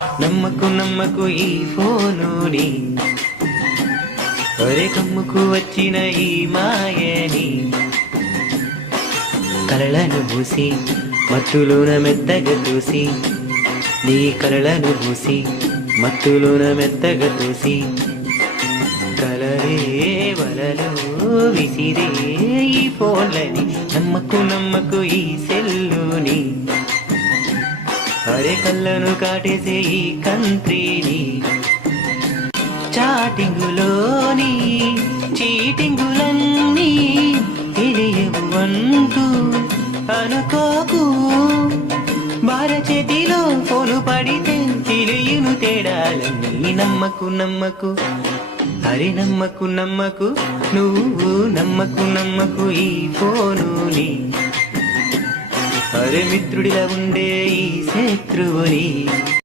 నమ్మకు నమ్మకు ఈ ఫోనుని, ఒరే కమ్ముకు వచ్చిన ఈ మాయని. కలలను మూసి మత్తులోన మెత్తగా చూసి, నీ కలలను మూసి మత్తులోన మెత్తగా చూసి, కలరే వలలో విసిరే ఈ ఫోన్లని. నమ్మకు నమ్మకు ఈ సెల్లుని, అరే కళ్ళను కాటేసే ఈ కంట్రీని. చాటింగులోని చీటింగులన్నీ తెలియవు అంటూ అనుకోకు, భారచేతిలో ఫోను పడితే తెలియను తేడాలన్నీ. నమ్మకు నమ్మకు, అరే నమ్మకు నమ్మకు, నువ్వు నమ్మకు నమ్మకు ఈ ఫోనుని, అరే మిత్రుడిలా ఉండే ఈ శత్రువుని.